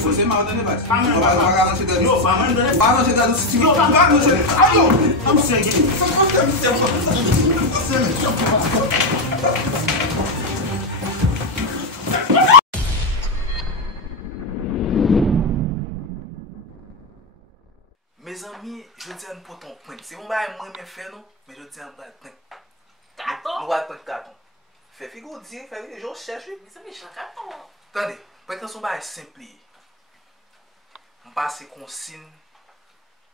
Você mal dando negócio. Vai não chegar nisso. Vai não chegar nisso. Vai não chegar. Ai, não sei. Mes amis, je tiens pour ton point. C'est mon bail moi me fait non, mais je tiens pas point. Carton? On va pas carton. Fait figure dire, fait les gens cherchent. Mais c'est méchant, carton. Attendez, peut-être son bail simple. On passe consigne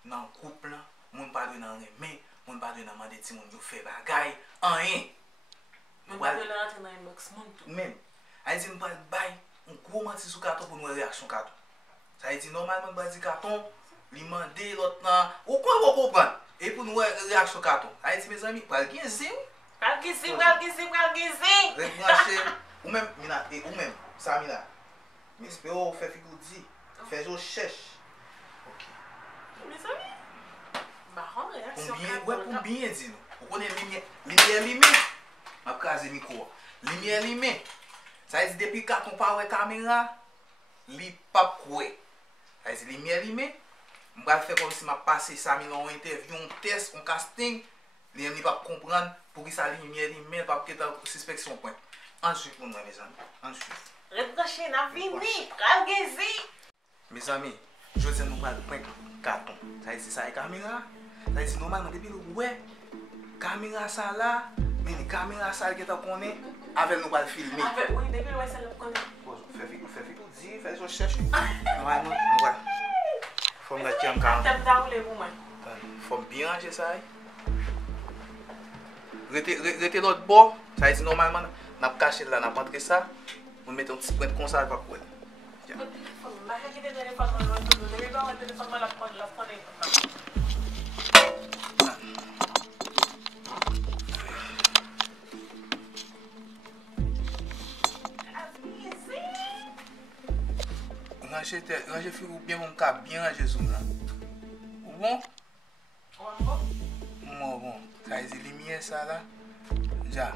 dans couple, mon pas de dans mais mon pas de dans demander ti mon yo fait bagay, rien. Mon pas de la rentrer dans inbox mon tout. Même. A dit on pas bail, on gros menti sous carton pour nous réaction carton. Ça dit normalement pas dit carton. Li mande l'autre nan, ou quoi vous comprendre? Et pour nous réaction carton. Haïti mes amis, pas de zim. Pral gizim. Rebrancher ou même mina et ou même ça mina. Mais espère faire figure dit, faire jo cherche. OK. Mes amis. Bah on réaction carton. Pour bien dire. Vous connaissez lumière limite. M'a craser micro. Lumière limite. Ça dit depuis carton pas ouais caméra, li pas koué. Ça dit lumière limite. Je vais faire comme si je passé ça dans une interview, un test, un casting. Les gens ne vont pas comprendre pour que ça lumière, mais pas que ta suspicion point. Ensuite, mes amis. Ensuite. Rebrancher n'a fini. Pral gizim. Mes amis, je tiens nous pas de point carton. Ça dit ça est caméra. Ça dit normalement depuis le ouais, caméra ça là, mais les caméras ça qui t'a connaît avec nous pas filmer. Avec oui, depuis le ouais ça le connaît. Fais figure dire, fais recherche. Normalement, voilà. Faut me mettre en camp. Faut bien ranger ça. Rete l'autre bord, ça veut dire normalement, on a caché là, on a montré ça, on met un petit point comme ça, pas quoi. Ranger figure bien mon cap, bien ranger zoom là. Bon? Bon. Ça veut dire lumière ça là. Ja.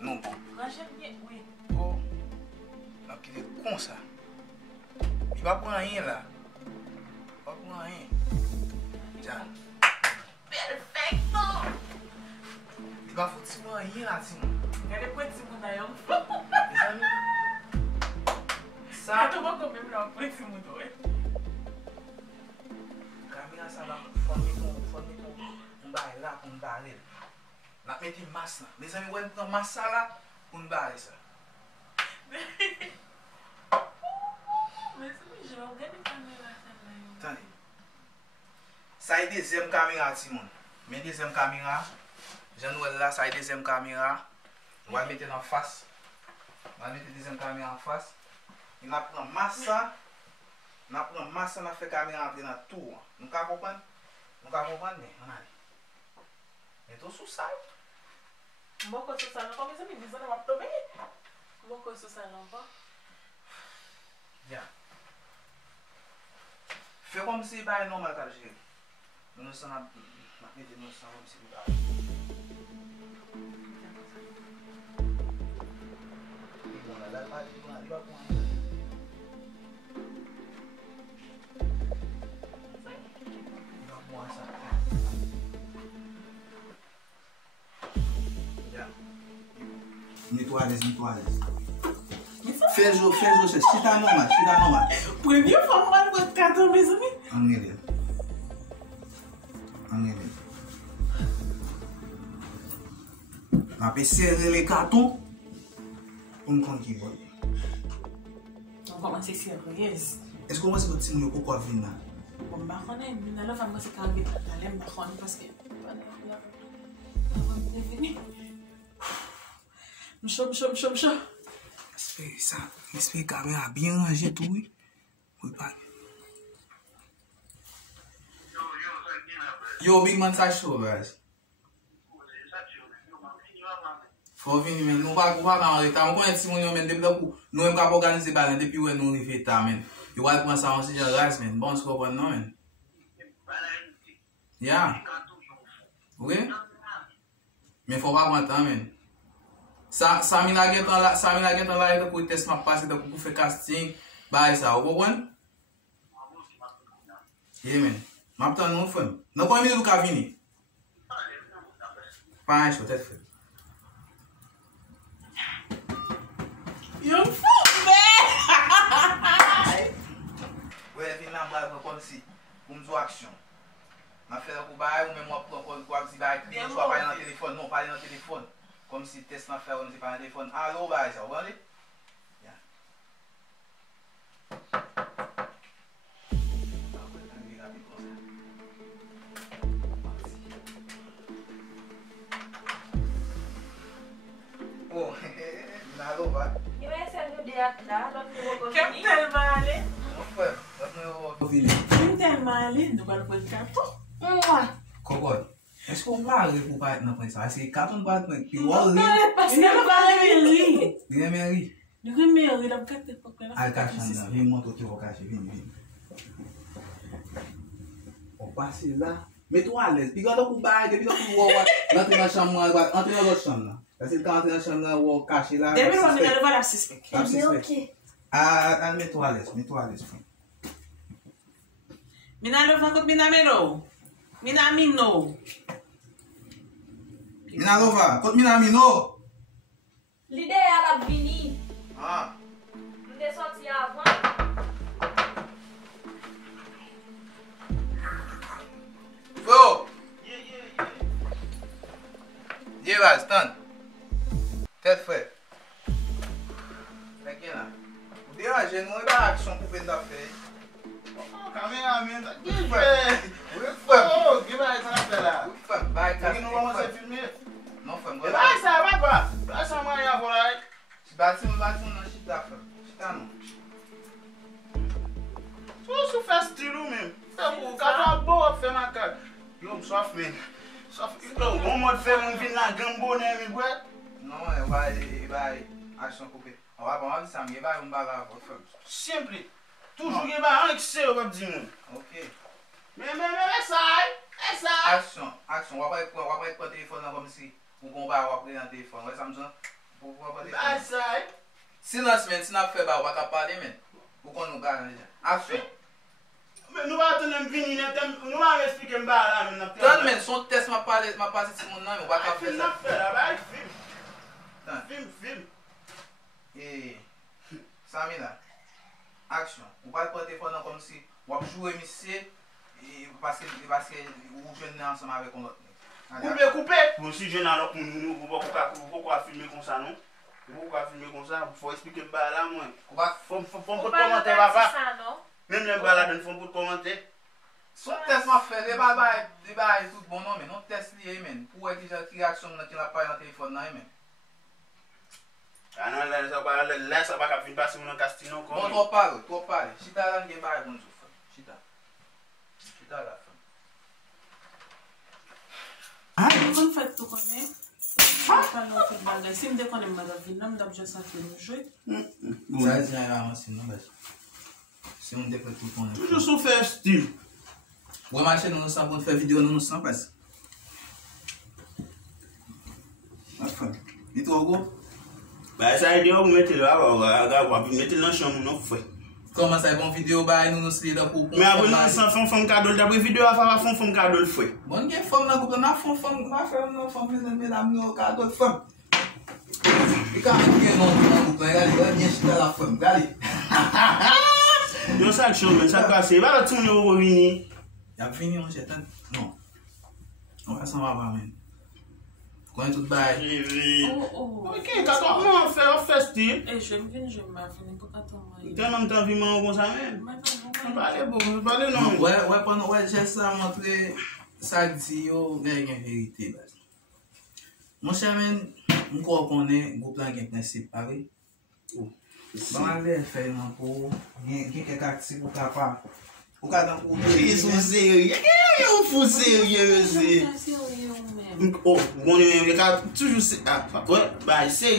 Non bon. Ranger bien, oui. Bon. On a quitté comme ça. Il va prendre rien là. Pas prendre rien. Ja. Perfecto. Il va foutre rien là, Timon. Regardez quoi Timon d'ailleurs. Les amis. Ça. Tu vas quand même là, quoi Timon d'ailleurs. Caméra ça va former ton bail là pour nous barrer. On a mis une masse là. Les amis, on prend masse là pour nous barrer ça. Mais je vais regarder la caméra. Attendez. Ça est deuxième caméra, Timon. Mais deuxième caméra. Jean-Noël là, ça est deuxième caméra. On va le mettre en face. On va mettre deuxième caméra en face. On a pris masse ça. On a pris masse ça, on a fait caméra entrer dans tout. Nous comprenons? Nous comprenons, mais on a dit. Mais tout sous ça. Bon, quoi, sous ça, non, comme mes amis, disons, on va tomber. Bon, quoi, sous ça, non, pas. Bien. Fais comme si pas normal, car j'ai. Nous sommes comme si pas. Nettoie à l'aise. Fais jour, c'est si t'as normal. Première fois, on va le carton, mes amis. On est. On peut serrer les cartons pour nous compter. On commence à serrer. Est-ce qu'on va se dire que pourquoi venir là? Bon, bah, on est venu là, on va se calmer. On va parce que. M'chaud. Espère caméra bien rangée tout, oui. Oui, pas. Yo, big man, ça chaud, guys. Faut venir, mais nous pas dans l'état. On connaît si on est depuis nous même pas organiser balan depuis où nous arrivons là, men. You va prendre ça aussi genre guys, men. Bon, ce qu'on va non, men. Yeah. Oui. Mais faut pas prendre temps, men. Sa mi la gen tan la e pou test ma pase pou fe casting. Bay sa, ou bon? Ye men. Map tan nou fèm. Nan kon mi nou ka vini? Pa an chou, tèt fèm. Yon fou, be! Wè, vin nan bal kon si. Pou mzou aksyon. Nan fè pou bay ou men mwa pou kwa si bay. Kriye sou a pale nan telefon. Non, pale nan telefon. Kom si test nan fè ou nan se pale nan telefon. Alo, bay sa, ou bon li? Oh, nalo ba? Yo e sen nou de ak la, lòt nou wò Kem telman ale? Non fè, lòt nou wò vini. Kem telman ale? Nou bal pou kato? Mwa. Kokot, esko mwa re pou bayt nan pwen sa? Ese katon bayt nan pi wòl li? Yon nan bal ri. Di ne men ri? Yon reme ri dam kate pou kwen la. Al kachan nan, vin mwoto ki wò kache, vin. O pase la, met wales, pi gado pou bayt, pi gado pou wò wak, nante nan chan mwa, ante nan lot chan nan. Ese kante nan chan nan wò kache la. Demi wò mi nan wò la sispek. E ok. Al met wales fwen. Mina lo fakot mina meno. Mina mino. Mina lova, kot mina mino. Lide al ap vini. Ah. Lide soti avan. Fro! Ye val, stand. Tèt fwe. Lek gen la. Ou deraje nou, e ba aksyon pou pen da fwe. Kame a men, Ou fwe. oh, give a etan apel la. Ou fwe, bay Ki kastik nou waman se fwe. filme. Non fwe, E mwen. ba sa, papa. Ba sa man ya volay. Si bati moun nan chita fwe. Chita nou. Sou fè stilou men. Fè pou, kato a bo ap fè man kak. Yo, msof men. Sof, yo, bon mod fè moun vin nan gambo ne mi gwe. Non, e bay aksyon pou pen. A wap an avi sam, e bay moun baga avot fwe. Simple. Toujou gen ba an ek se yo wap di moun. Ok. Men, esay. Aksyon, wap wè kwa telefon nan kom si. Ou kon ba wap pre nan telefon. Wè samson? Ou wap pre telefon. Esay. Sinas men, sinas fè ba wak ap pale men. Ou kon nou gane jen. Aksyon. Men nou va tonen vini netem, nou va explike mba la men nap Tan men, son test ma pase si moun nan men, wak ap fè film sa. nap fè la, ba film. Tan. Film. Sami la. Aksyon. Ou pa kwa telefon nan kom si wap jou emisye paske ou jen nan ansama avè kon lot men. Koupe. Bon si jen nan lop moun nou, pou kwa filme kon sa non? Pou kwa filme kon sa, pou explike mba la mwen. Fon pot komante baba. Mem le mba la den fon pot komante. Son test ma fè, de ba tout bon non men, non test li e men. Pou wè ki reaksyon nan ki la paye nan telefon nan e men. Anan lè sa baka fin pasi moun an kastino kon. Bon, tro pale. Chita lan gen baye bon sou fè. Chita la fè. Yon kon fèt tou konen. Pan nou fèt bagay. Si mde konen mada vin, nam dap jè sa fè nou jwè. Sa e zi nan yon amansin nou bes. Si moun depre tout konen. Toujou sou fè stil. Wè manche nou san pou fè video nou san pes. Afan. Ito ogo? Ba sa ide yo metel wap metel nan chan moun nou fwe. Koman sa yon video bay nou sli da pou Me abon nan san fon kadol, dapre video a fa fon kadol fwe. Bon gen fom nan kouple nan fom men am nou kadol fom. I ka men gen nan kouple, gade gen chita la fom, gade. Yo sak show men, sak kase, ba la toun yo wou vini. Yap vini yon chetan? Non. On va san wap men. Kwen tout bay. Ok, kato moun fè stil. E, jwen vin ma vini pou kato mwen. Ten nan tan vi man kon sa men. Mwen pale non. Wè jè sa montre sa di yo gen verite bas. Mon chè men, mwen kwa konen goup lan gen prinsip pare. Ban lè fè nan pou gen kek aksi pou kapa. Ou ka dan pou Ki sou serye, yon fou serye mese. Oh, bon yon ka toujou se... ba se...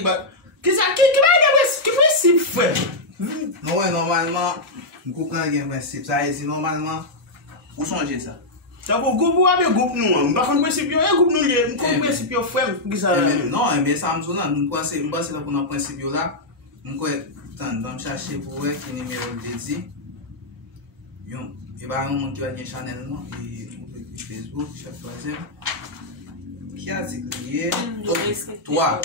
Ki prinsip fwe? Non wè normalman, goup lan gen prinsip. Sa e si normalman, ou sonje sa? Ça pour groupe ou avec groupe nous. Par contre principe yo groupe nous lié, comme principe yo frère qui ça. Non, mais ça me sonne, nous penser là pour nos principe là. On quoi attends, me chercher pour voir qui numéro de dit. Yo, et bah un monde qui va gagner Chanel non et Facebook chaque troisième. Qui a dit que toi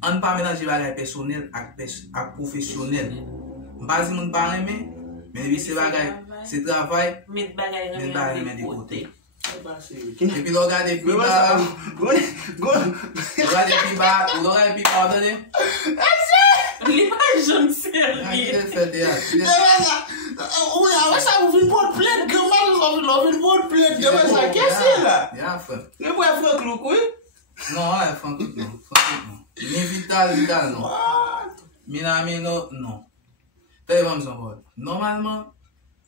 on pas mélanger bagay personnel avec professionnel. Pas dire mon pas aimer, mais c'est bagay, c'est travail, mettre bagay de côté. Et puis regardez plus bas. Regardez plus bas, regardez plus bas, attendez. L'image jaune sérieux. Oui, avec ça vous venez pour plainte, comment vous venez pour plainte, ça qu'est-ce là? Ya frère. Mais vous avez fait clou oui? Non, Franck non. Ni vital non. Minami non. T'as vu ça normalement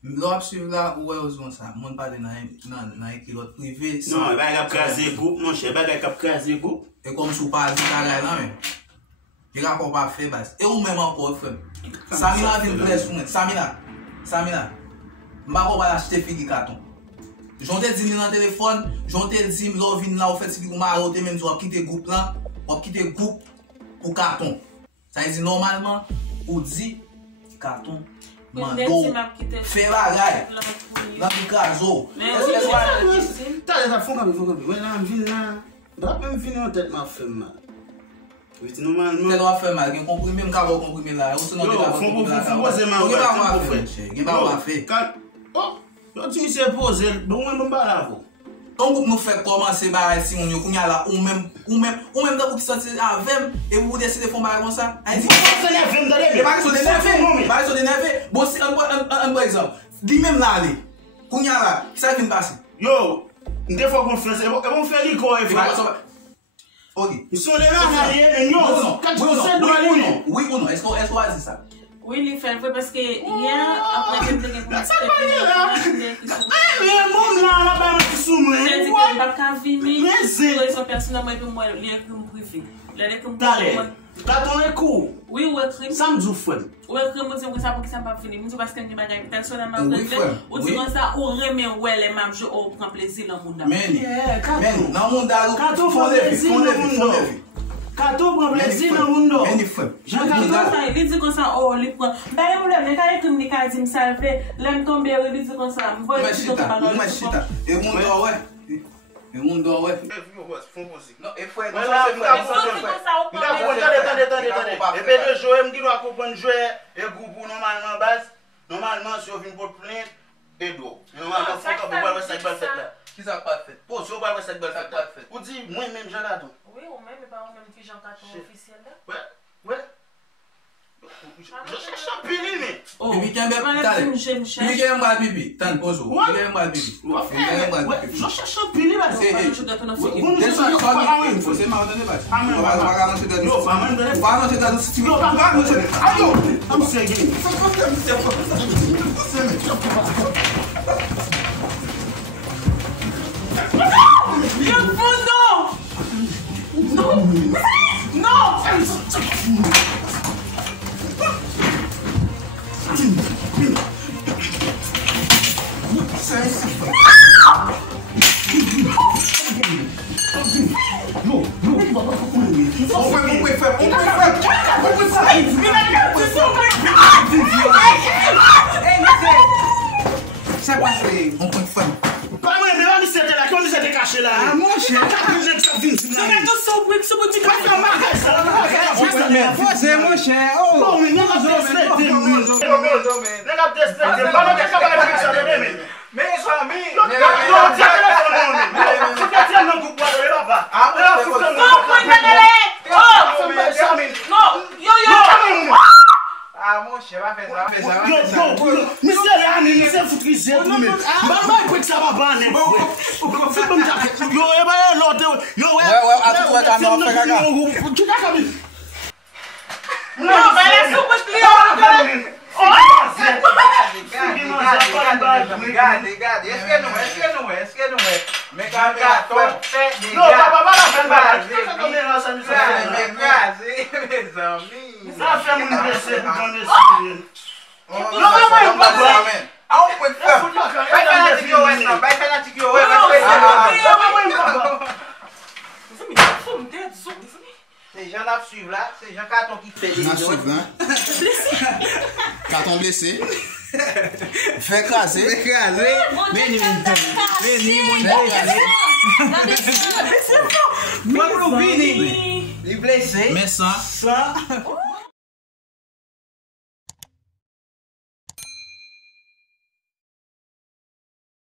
l'op suivre là où est ça, mon pas dans équipe privé. Non, il va craser groupe, mon cher, il va craser groupe. Et comme sous pas dit là là même. Il a pas fait base. Et ou même encore frère. Samina vient près sur moi. Samina. M'a pas acheter figi carton. J'ont te dit dans le téléphone, j'ont te dit l'on vient là au fait si vous m'arrêtez même soit quitter groupe là, ou quitter groupe pour carton. Ça veut dire normalement ou dit carton mando fait bagay dans le caso. Mais t'as ça faut comme ouais là vient là. Pas même venir en tête ma femme. Oui, normalement. Tu dois faire mal, tu comprends même quand vous comprenez là, ou sinon tu vas tu me sais poser, bon même pas là vous. Donc vous nous faites commencer par si on y a là ou même dans vous sortir avec et vous décidez de faire comme ça. Pas sur d'énerver. Bon si un exemple, dis même là aller. Qu'on y a là, ça vient passer. Yo, des fois confiance, et bon faire l'icône et OK. Ils sont les là et non. Oui ou non, est-ce qu'on a dit ça? oui, il fait parce que hier, après que je me mais mon là qui sont moi. j'ai dit que je ne pas venir. Mais c'est personnellement pour moi, il est comme privé. Carton est court. Oui, ou écrit. Ça me dit frère. Ou écrit, moi, c'est ça pour que ça pas fini. Moi, parce que je me dis personnellement, ou dit comme ça, ou remet ouais les mêmes jeux, ou prend plaisir dans le monde. Mais dans le monde, carton prend plaisir dans le monde. Carton prend plaisir dans le monde. Il dit comme ça, oh, il prend. Ben, il me dit, quand il me dit, quand il me salve, l'aime tomber, il dit comme ça. Le monde doit ouais. Non, il faut être et puis le joueur qui doit comprendre jouer et groupe normalement base. Normalement si on vient pour plainte et d'eau. Normalement faut pas voir ça balle fait là. Qui ça pas fait? Pour si on pas voir ça balle fait là. Pour dire moi même Jean Lato. Oui, ou même pas même qui Jean Carton officiel là. Ouais. Je cherche un pili mais. Oh, Pipi qui aime Pipi qui aime mal pipi. Tant pose. Pipi qui aime mal pipi. Je cherche un pili là. je dois te faire. C'est marrant de pas. On va lancer dans le. On va lancer dans le si tu veux. Ayo, I'm saying. On peut faire. Pas moi, mais là, c'était là, comme c'était caché là. Ah, mon cher, vous êtes ça, Vince. C'est un dos sobre, ce petit Pas faire marquer ça, C'est mon cher. Oh, non, mais non, Ah mon cher, va faire ça. A ou mwen fè. Bay fanatik yo wè nan. Bay fanatik yo wè. Se jan ap suiv la, se jan katon ki fè Nan suiv lan. Carton blessé. Fait craser. Veni moun Vini. li blese. Mais sans